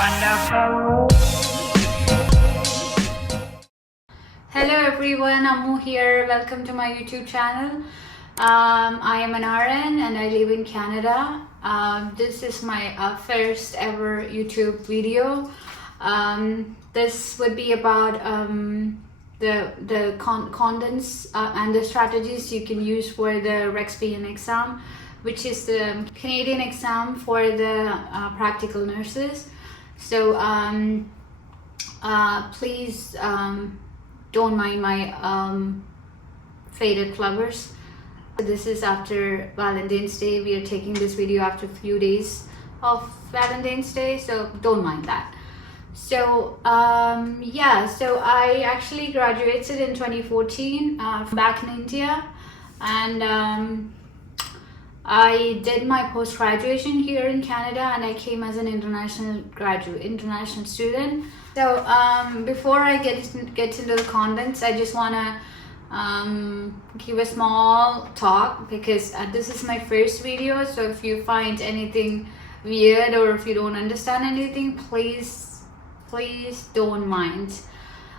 wonderful. Hello everyone, Ammu here. Welcome to my YouTube channel. I am an RN and I live in Canada. This is my first ever YouTube video. This would be about the contents and the strategies you can use for the Rexpn exam, which is the Canadian exam for the practical nurses. So please don't mind my faded flowers. This is after Valentine's Day. We are taking this video after a few days of Valentine's Day, so don't mind that. So yeah, so I actually graduated in 2014 back in India, and I did my post-graduation here in Canada, and I came as an international student. So before I get into the contents, I just want to give a small talk, because this is my first video. So if you find anything weird or if you don't understand anything, please don't mind.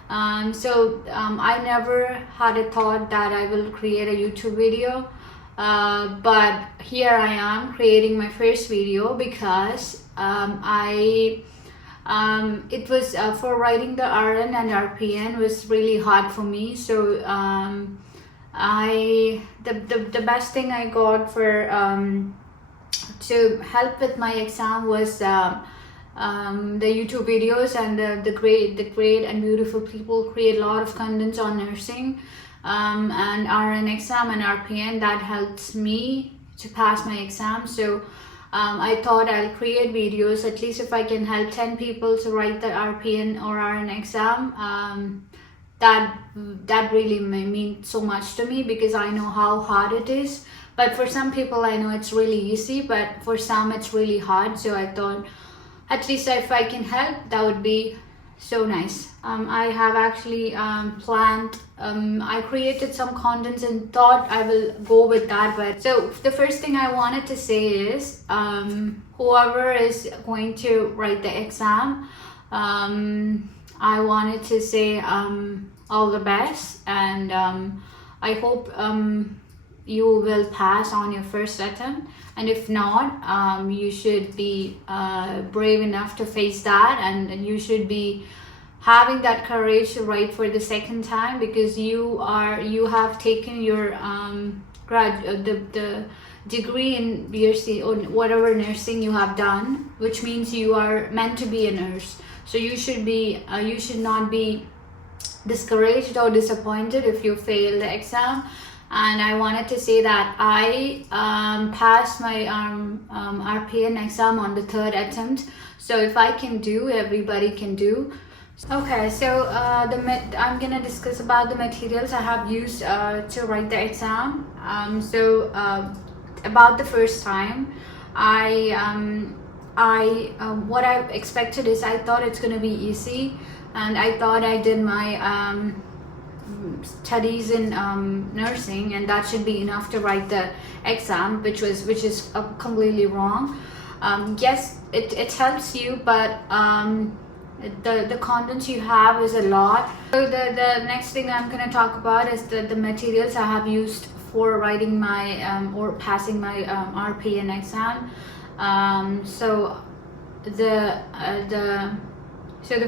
I never had a thought that I will create a YouTube video, but here I am creating my first video because it was for writing the RN and RPN was really hard for me. So the best thing I got for to help with my exam was the YouTube videos, and the great and beautiful people create a lot of contents on nursing and RN exam and RPN that helps me to pass my exam. So I thought I'll create videos, at least if I can help 10 people to write the RPN or RN exam. That really may mean so much to me, because I know how hard it is. But for some people I know it's really easy, but for some it's really hard. So I thought, at least if I can help, that would be so nice. I have actually planned, I created some contents and thought I will go with that. But so the first thing I wanted to say is, whoever is going to write the exam, I wanted to say all the best, and I hope you will pass on your first attempt. And if not, you should be brave enough to face that, and you should be having that courage to write for the second time, because you have taken your the degree in BSc or whatever nursing you have done, which means you are meant to be a nurse. So you should not be discouraged or disappointed if you fail the exam. And I wanted to say that I passed my RPN exam on the third attempt. So if I can do, everybody can do. Okay, so I'm gonna discuss about the materials I have used to write the exam. About the first time, what I expected is, I thought it's gonna be easy, and I thought I did my studies in nursing, and that should be enough to write the exam, which is completely wrong. Yes, it helps you, but the content you have is a lot. So the next thing I'm going to talk about is the materials I have used for writing my or passing my RPN exam. So the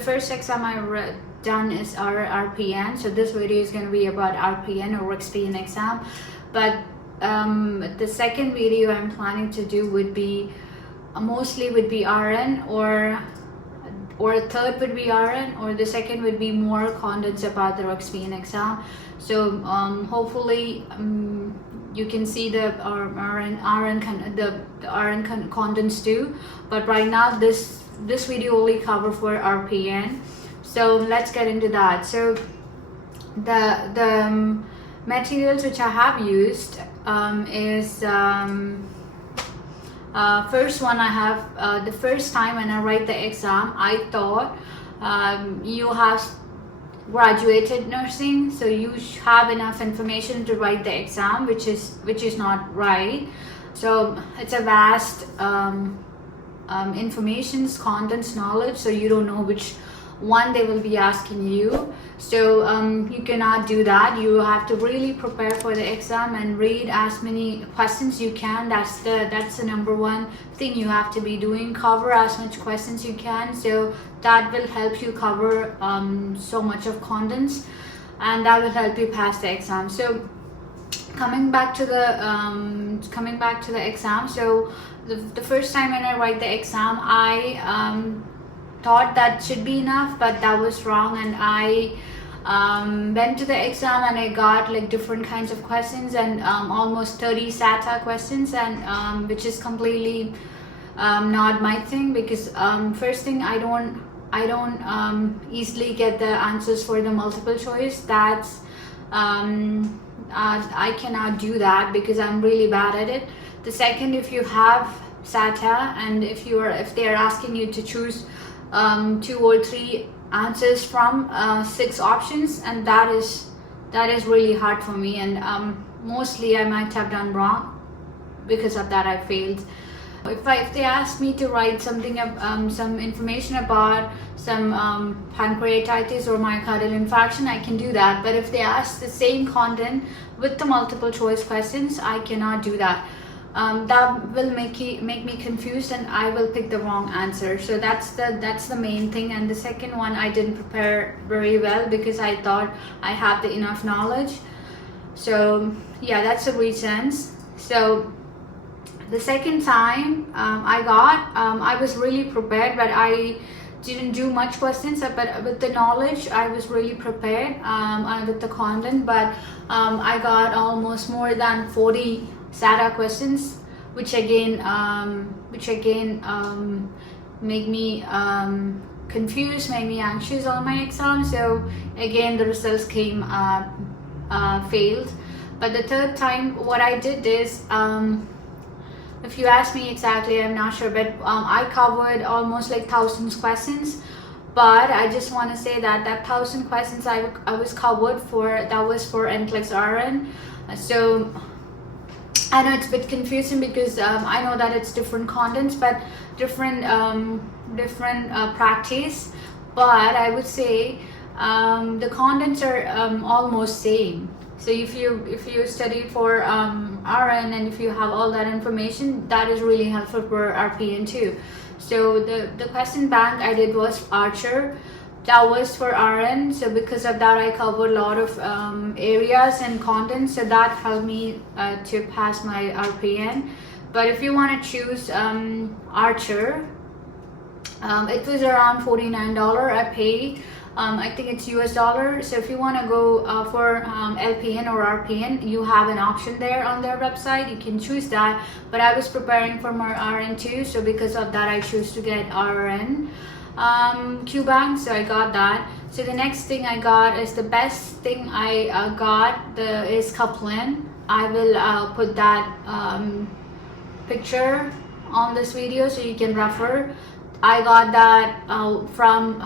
first exam I done is our RPN. So this video is going to be about RPN or Rexpn exam, but the second video I'm planning to do would be mostly would be RN, or a third would be RN, or the second would be more contents about the Rexpn exam. So hopefully you can see the RN contents too, but right now this video only cover for RPN. So let's get into that. So the materials which I have used is first one, I have the first time when I write the exam, I thought you have graduated nursing, so you have enough information to write the exam, which is not right. So it's a vast informations, contents, knowledge, so you don't know which one they will be asking you. So you cannot do that. You have to really prepare for the exam and read as many questions you can. That's the number one thing you have to be doing. Cover as much questions you can, so that will help you cover so much of contents, and that will help you pass the exam. So coming back to the exam, so the first time when I write the exam, I thought that should be enough, but that was wrong, and I went to the exam and I got like different kinds of questions, and almost 30 SATA questions, and which is completely not my thing, because first thing, I don't easily get the answers for the multiple choice. That's I cannot do that because I'm really bad at it. The second, if you have SATA and if they're asking you to choose 2 or 3 answers from 6 options, and that is really hard for me, and mostly I might have done wrong. Because of that, I failed. If they ask me to write something, some information about some pancreatitis or myocardial infarction, I can do that. But if they ask the same content with the multiple choice questions, I cannot do that. That will make me confused, and I will pick the wrong answer. So that's the main thing. And the second one, I didn't prepare very well because I thought I had enough knowledge. So yeah, that's the reasons. So the second time I was really prepared, but I didn't do much questions. But with the knowledge, I was really prepared with the content. But I got almost more than 40 SATA questions, which again make me confused, made me anxious on my exam. So again, the results came failed. But the third time, what I did is, if you ask me exactly, I'm not sure, but I covered almost like thousands questions. But I just want to say that 1,000 questions I was covered for, that was for NCLEX-RN. So I know it's a bit confusing because I know that it's different contents, but different practice. But I would say the contents are almost same. So if you study for RN, and if you have all that information, that is really helpful for RPN too. So the question bank I did was Archer. That was for RN, so because of that I covered a lot of areas and contents, so that helped me to pass my RPN. But if you want to choose Archer, it was around $49 I paid. I think it's US dollar. So if you want to go for LPN or RPN, you have an option there on their website. You can choose that. But I was preparing for my RN too, so because of that I choose to get RN QBank, so I got that. So the next thing I got is the best thing I got is Kaplan. I will put that picture on this video so you can refer. I got that from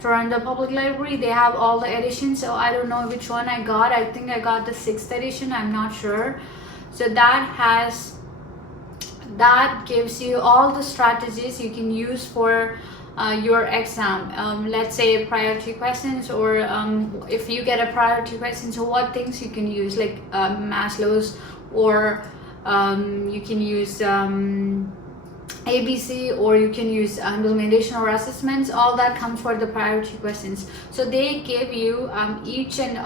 Toronto Public Library. They have all the editions, so I don't know which one I got. I think I got the 6th edition, I'm not sure. So that gives you all the strategies you can use for your exam. Let's say priority questions, or if you get a priority question, so what things you can use, like Maslow's, or you can use ABC, or you can use implementation or assessments. All that comes for the priority questions. So they give you each and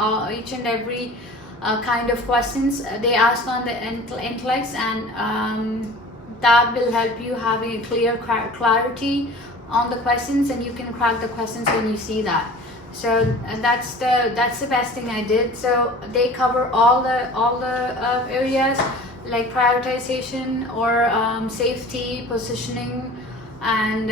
every kind of questions they ask on the NCLEX, and that will help you having a clear clarity on the questions, and you can crack the questions when you see that. So that's the best thing I did. So they cover all the areas, like prioritization or safety, positioning, and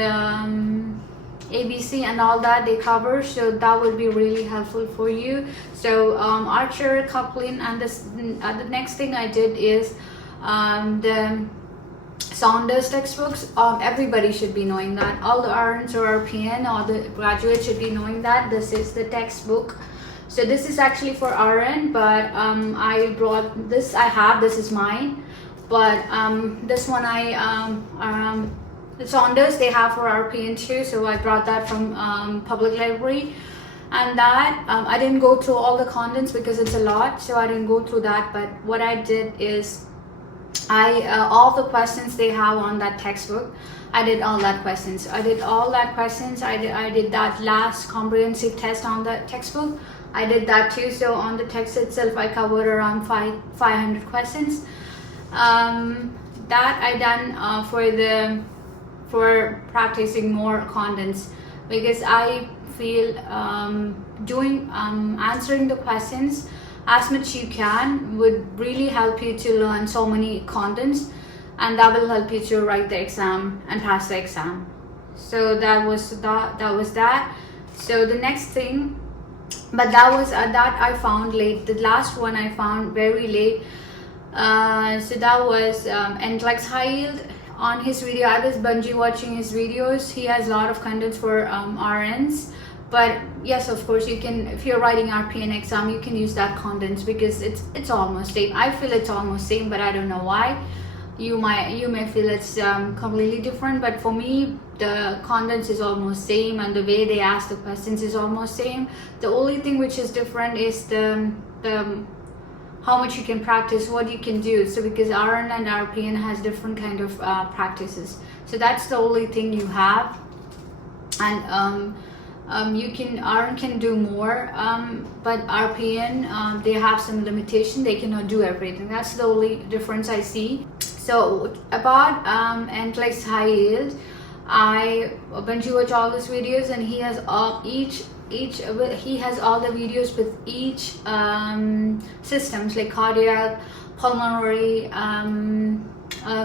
ABC and all that they cover. So that would be really helpful for you. So Archer, Kaplan, and the next thing I did is the Saunders textbooks. Everybody should be knowing that. All the RNs or RPN, all the graduates should be knowing that this is the textbook. So this is actually for RN, but I brought this. This is mine, but this one I the Saunders they have for RPN too, so I brought that from public library. And that I didn't go through all the contents because it's a lot, so I didn't go through that. But what I did is all the questions they have on that textbook, I did all that questions. I did that last comprehensive test on the textbook. I did that too. So on the text itself, I covered around 500 questions. That I done for practicing more contents, because I feel answering the questions as much you can would really help you to learn so many contents, and that will help you to write the exam and pass the exam. So that was that. So the next thing, but that was that I found late. The last one I found very late. So that was NCLEX High Yield. On his video, I was bungee watching his videos. He has a lot of contents for RNs. But yes, of course, you can, if you're writing RPN exam, you can use that contents, because it's almost same. I feel it's almost same, but I don't know why. You may feel it's completely different, but for me, the contents is almost same, and the way they ask the questions is almost same. The only thing which is different is the how much you can practice, what you can do. So because RN and RPN has different kind of practices, so that's the only thing you have. And RN can do more, but RPN they have some limitation. They cannot do everything. That's the only difference I see. So about NCLEX High Yield, I bungee watch all his videos, and he has he has all the videos with each systems, like cardiac, pulmonary,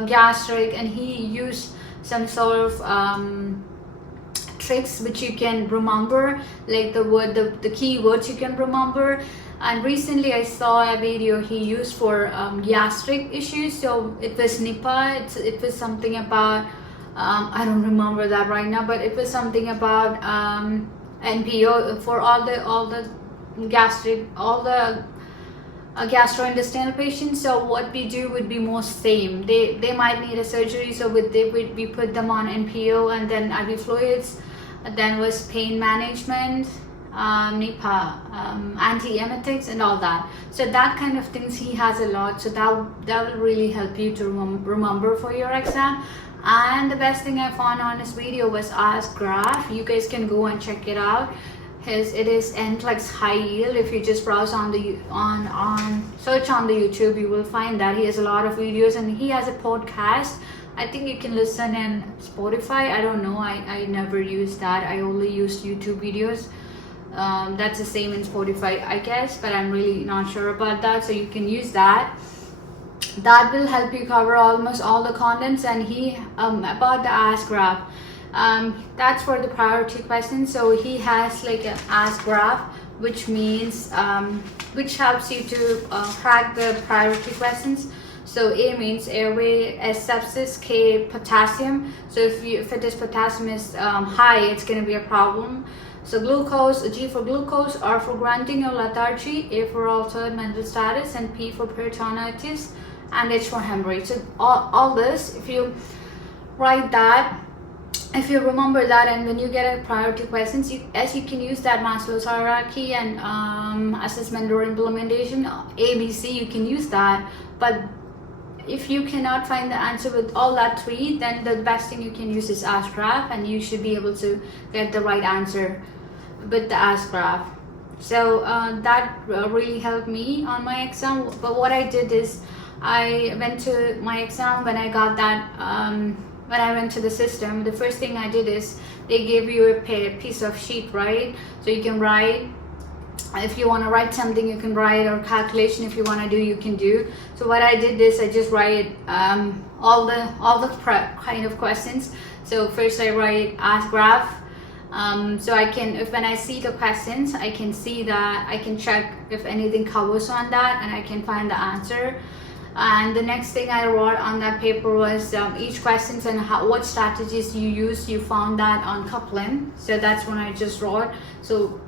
gastric, and he used some sort of tricks which you can remember, like the key words you can remember. And recently I saw a video he used for gastric issues. So it was NIPA. It was something about I don't remember that right now, but it was something about NPO for all the gastrointestinal patients. So what we do would be most same. They might need a surgery, so we put them on NPO and then IV fluids. Then was pain management, NIPA, anti-emetics, and all that. So that kind of things he has a lot. So that will really help you to remember for your exam. And the best thing I found on his video was Ask Graph. You guys can go and check it out. It is NCLEX High Yield. If you just browse on search on the YouTube, you will find that he has a lot of videos, and he has a podcast. I think you can listen in Spotify. I don't know. I never used that. I only used YouTube videos. That's the same in Spotify, I guess, but I'm really not sure about that. So you can use that. That will help you cover almost all the contents. And he about the Ask Graph, that's for the priority questions. So he has like an Ask Graph, which means which helps you to crack the priority questions. So A means airway, S sepsis, K potassium. So if it is potassium is high, it's going to be a problem. So glucose, G for glucose, R for grunting or lethargy, A for altered mental status, and P for peritonitis, and H for hemorrhage. So all this, if you write that, if you remember that, and when you get a priority questions, you can use that Maslow's hierarchy and assessment or implementation, ABC, you can use that. But if you cannot find the answer with all that three, then the best thing you can use is Ask Graph, and you should be able to get the right answer with the Ask Graph. So that really helped me on my exam. But what I did is I went to my exam when I got that when I went to the system. The first thing I did is they gave you a piece of sheet, right? So you can write. If you want to write something, you can write, or calculation if you want to do, you can do. So what I did is I just write all the kind of questions. So first I write Ask Graph. So I can, when I see the questions, I can see that, I can check if anything covers on that, and I can find the answer. And the next thing I wrote on that paper was each questions and what strategies you used. You found that on Kaplan. So that's when I just wrote. So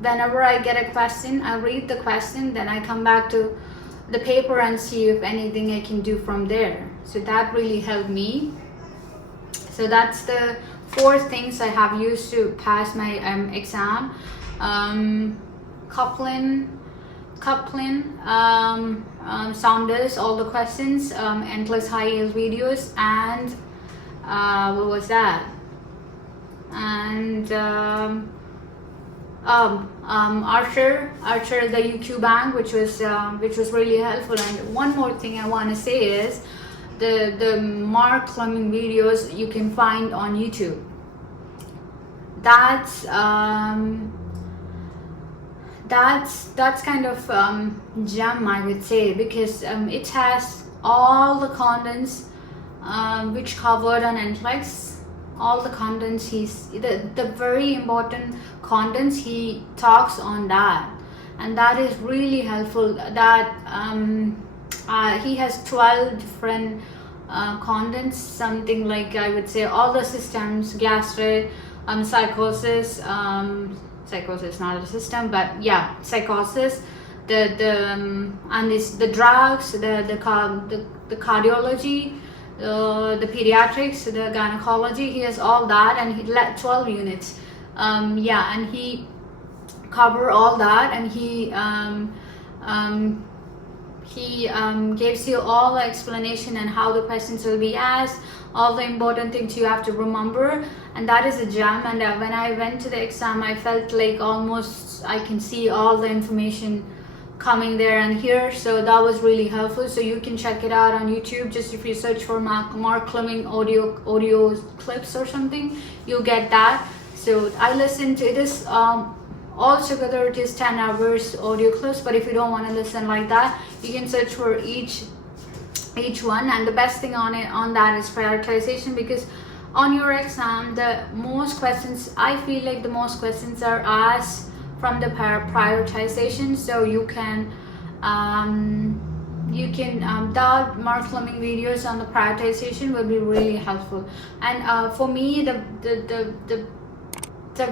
whenever I get a question, I read the question, then I come back to the paper and see if anything I can do from there. So that really helped me. So that's the 4 things I have used to pass my exam. Coupling, Saunders, all the questions, endless high yield videos, and what was that? And Archer, the UQ bank, which was really helpful. And one more thing I want to say is the Mark Fleming videos you can find on YouTube. That's kind of gem, I would say, because it has all the contents which covered on NCLEX. All the contents, the very important contents, he talks on that, and that is really helpful. That he has 12 different contents, something like, I would say, all the systems: gastric, psychosis, psychosis not a system, but yeah, psychosis, and the drugs, the cardiology, the pediatrics, the gynecology. He has all that, and he 12 units. Yeah, and he cover all that, and he gives you all the explanation and how the questions will be asked, all the important things you have to remember, and that is a gem. And when I went to the exam, I felt like almost I can see all the information coming there and here, so that was really helpful. So you can check it out on YouTube. Just if you search for Mark Fleming audio clips or something, you'll get that. So I listened to this all together, it is 10 hours audio clips, but if you don't want to listen like that, you can search for each one. And the best thing on that is prioritization, because on your exam, the most questions, I feel like the most questions are asked from the prioritization. So you can the Mark Fleming videos on the prioritization will be really helpful. And for me, the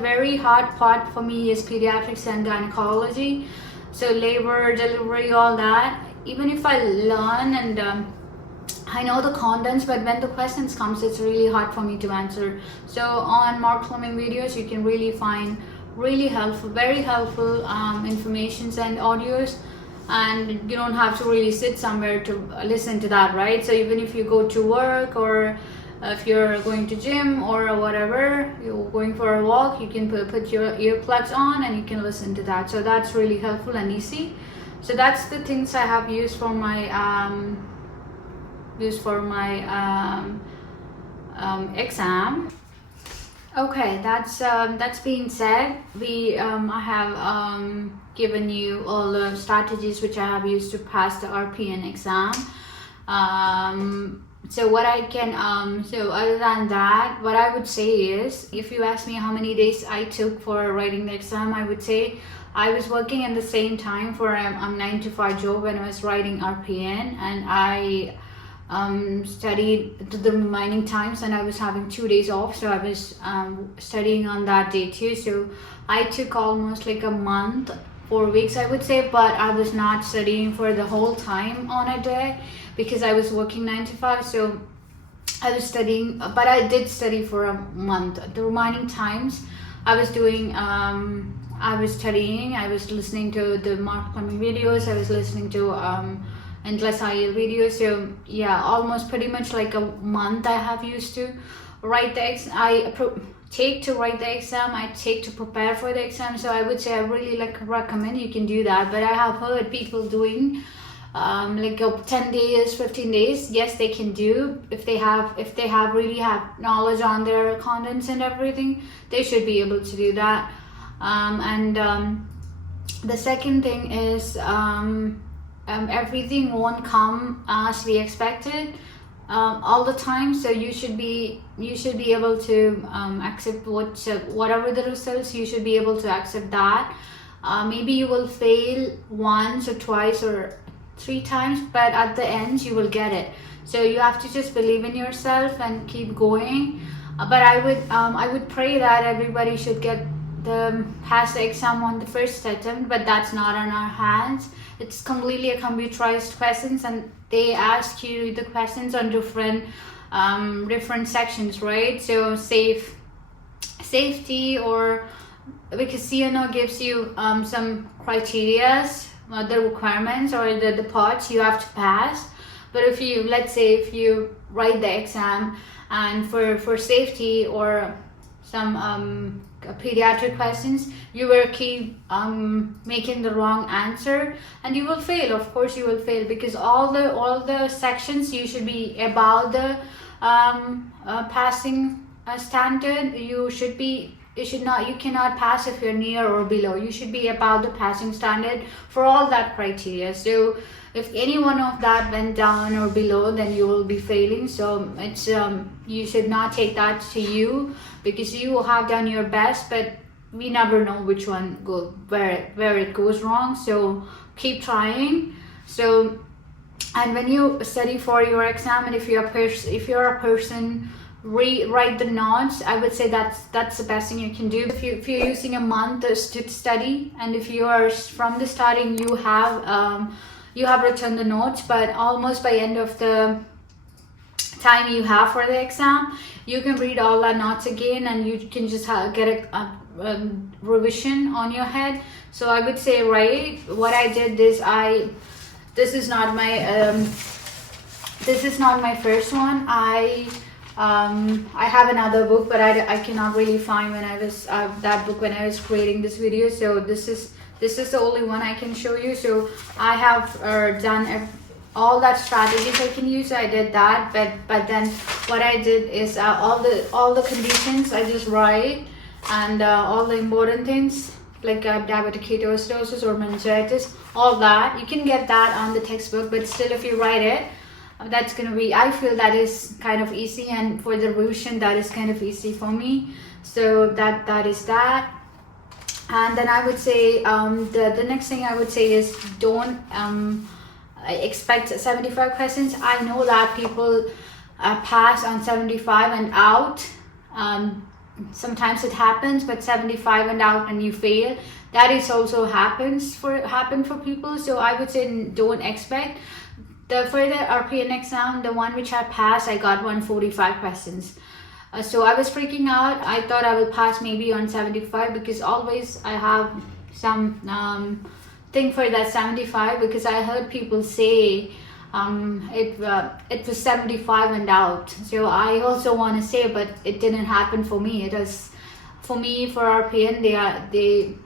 very hard part for me is pediatrics and gynecology. So labor, delivery, all that. Even if I learn and I know the contents, but when the questions comes, it's really hard for me to answer. So on Mark Fleming videos, you can really find really helpful, very helpful informations and audios, and you don't have to really sit somewhere to listen to that, right? So even if you go to work, or if you're going to gym or whatever, you're going for a walk, you can put your earplugs on and you can listen to that. So that's really helpful and easy. So that's the things I have used for my exam. Okay, that's being said, I have given you all the strategies which I have used to pass the RPN exam. So what I can so other than that, what I would say is, if you ask me how many days I took for writing the exam, I would say I was working at the same time for a 9-to-5 job when I was writing RPN, and I studied the remaining times, and I was having 2 days off, so I was studying on that day too. So I took almost like a month, 4 weeks I would say, but I was not studying for the whole time on a day because I was working 9-to-5. So I was studying, but I did study for a month. The remaining times I was doing I was studying, I was listening to the Mark Fleming videos, I was listening to endless IEL videos. So yeah, almost pretty much like a month I have used to write the exam. I take to write the exam, I take to prepare for the exam. So I would say I really recommend you can do that. But I have heard people doing 10 days, 15 days. Yes, they can do, if they really have knowledge on their contents and everything, they should be able to do that. The second thing is everything won't come as we expected all the time. So you should be able to accept whatever the results. You should be able to accept that. Maybe you will fail once or twice or 3 times, but at the end you will get it. So you have to just believe in yourself and keep going. But I would pray that everybody should pass the exam on the first attempt, but that's not on our hands. It's completely a computerized questions, and they ask you the questions on different different sections, right? So safety, or because CNO gives you some criterias, the requirements or the parts you have to pass. But if you, let's say if you write the exam and for safety or some pediatric questions, you will keep making the wrong answer, and you will fail. Of course you will fail, because all the sections you should be above the passing standard. You cannot pass if you're near or below. You should be above the passing standard for all that criteria. So if any one of that went down or below, then you will be failing. So it's you should not take that to you, because you have done your best, but we never know which one where it goes wrong. So keep trying. So, and when you study for your exam, and if you're a person, rewrite the notes. I would say that's the best thing you can do. If you're using a month to study, and if you are from the starting, you have written the notes, but almost by end of the time you have for the exam, you can read all the notes again, and you can just get a revision on your head. So I would say, right, what I did is this is not my first one. I have another book, but I cannot really find that book when I was creating this video. So this is the only one I can show you. So I have done all that strategies I can use. I did that, but then what I did is all the conditions I just write, and all the important things like diabetic ketoacidosis or meningitis, all that you can get that on the textbook. But still, if you write it, that's gonna be, I feel that is kind of easy, and for the revision that is kind of easy for me. So that is that. And then I would say the next thing I would say is don't expect 75 questions. I know that people pass on 75 and out. Sometimes it happens, but 75 and out and you fail, that is also happen for people. So I would say don't expect. For the RPN exam, the one which I passed, I got 145 questions. So I was freaking out. I thought I would pass maybe on 75, because always I have some thing for that 75, because I heard people say it was 75 and out. So I also want to say, but it didn't happen for me. It was for me, for RPN,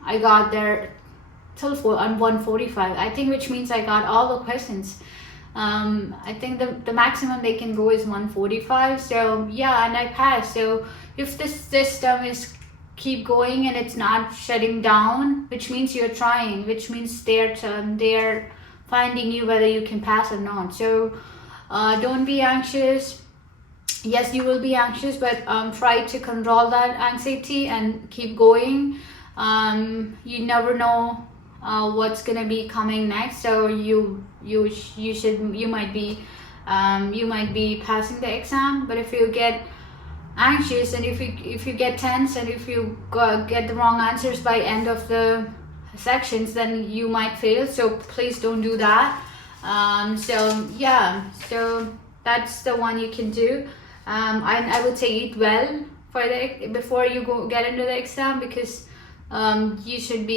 I got there till on 145, I think, which means I got all the questions. I think the maximum they can go is 145. So yeah, and I passed. So if this system is keep going and it's not shutting down, which means you're trying, which means they're finding you whether you can pass or not. So don't be anxious. Yes, you will be anxious, but try to control that anxiety and keep going. You never know what's gonna be coming next. So you might be passing the exam, but if you get anxious and if you get tense and if you get the wrong answers by end of the sections, then you might fail. So please don't do that. So yeah, so that's the one you can do. I would say eat well before you get into the exam, because you should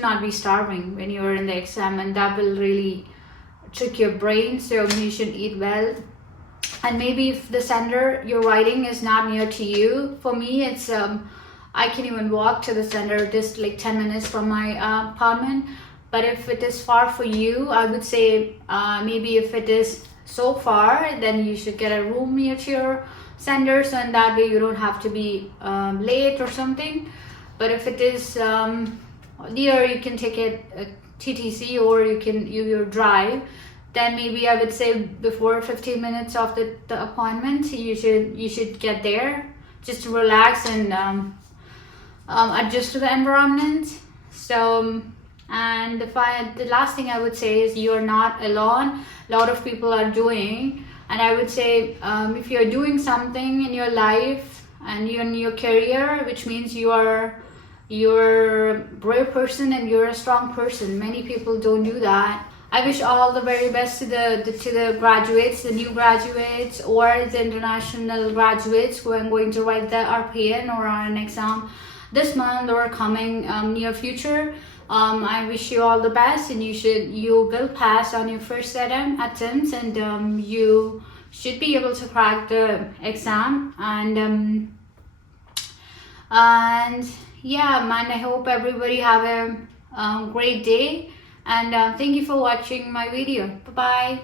not be starving when you're in the exam, and that will really trick your brain. So you should eat well. And maybe if the center you're writing is not near to you, for me it's I can even walk to the center just like 10 minutes from my apartment. But if it is far for you, I would say maybe if it is so far, then you should get a room near to your center, so in that way you don't have to be late or something. But if it is near, you can take a TTC or you drive. Then maybe I would say before 15 minutes of the appointment, you should get there just to relax and adjust to the environment. So, and the last thing I would say is you're not alone. A lot of people are doing, and I would say if you're doing something in your life and you're in your career, which means you're a brave person and you're a strong person. Many people don't do that. I wish all the very best to the graduates, the new graduates, or the international graduates who are going to write the RPN or an exam this month or coming near future. I wish you all the best, and you will pass on your first attempts, and you should be able to crack the exam. And yeah, man, I hope everybody have a great day, and thank you for watching my video. Bye bye.